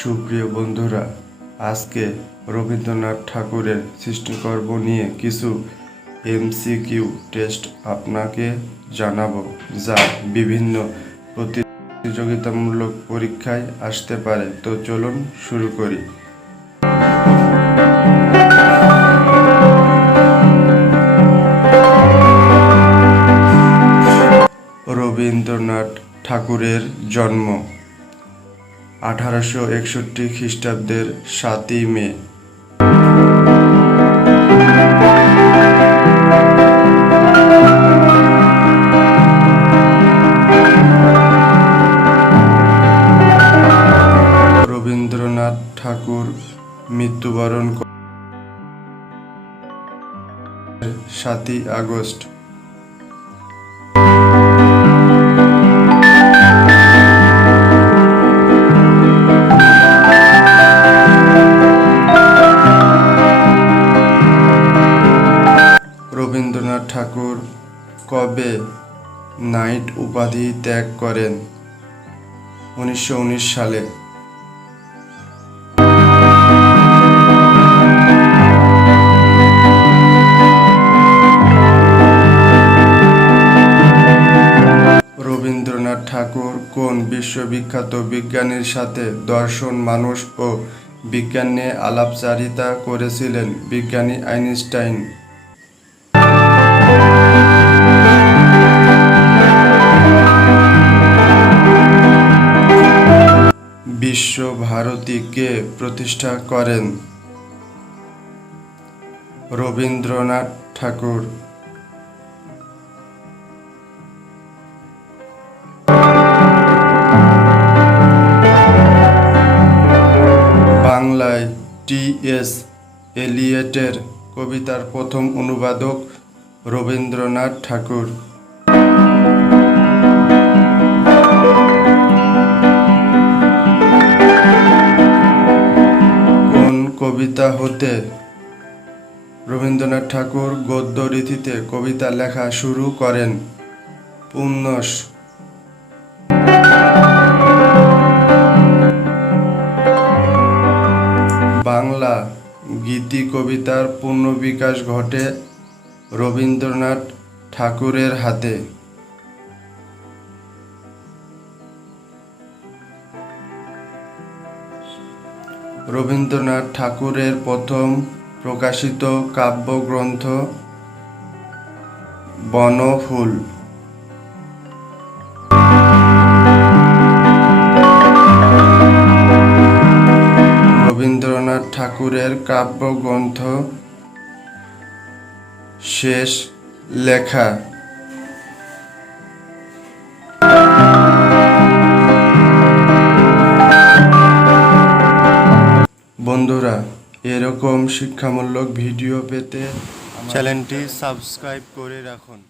সুপ্রিয় বন্ধুরা, আজকে রবীন্দ্রনাথ ঠাকুরের সৃষ্টিকর্ম নিয়ে কিছু এমসিকিউ টেস্ট আপনাকে জানাব, যা বিভিন্ন প্রতিযোগিতামূলক পরীক্ষায় আসতে পারে। তো চলুন শুরু করি। রবীন্দ্রনাথ ঠাকুরের জন্ম আঠারোশো একষট্টি খ্রিস্টাব্দের সাতই মে। রবীন্দ্রনাথ ঠাকুর মৃত্যুবরণ সাতই আগস্ট। কবে নাইট উপাধি ত্যাগ করেন? উনিশশো উনিশ সালে। রবীন্দ্রনাথ ঠাকুর কোন বিশ্ববিখ্যাত বিজ্ঞানীর সাথে দর্শন, মানুষ ও বিজ্ঞান নিয়ে আলাপচারিতা করেছিলেন বিজ্ঞানী আইনস্টাইন? বিশ্বভারতী কে প্রতিষ্ঠা করেন রবীন্দ্রনাথ ঠাকুর। বাংলায় টি এস এলিয়েটের কবিতার প্রথম অনুবাদক রবীন্দ্রনাথ ঠাকুর। কবিতা হতে। রবীন্দ্রনাথ ঠাকুর গদ্য রীতিতে কবিতা লেখা শুরু করেন। পুণ্যস বাংলা গীতি কবিতার পূর্ণ বিকাশ ঘটে রবীন্দ্রনাথ ঠাকুরের হাতে। রবীন্দ্রনাথ ঠাকুরের প্রথম প্রকাশিত কাব্যগ্রন্থ বনফুল। রবীন্দ্রনাথ ঠাকুরের কাব্যগ্রন্থ শেষ লেখা। বন্ধুরা এরকম শিক্ষামূলক ভিডিও পেতে চ্যানেলটি সাবস্ক্রাইব করে রাখুন।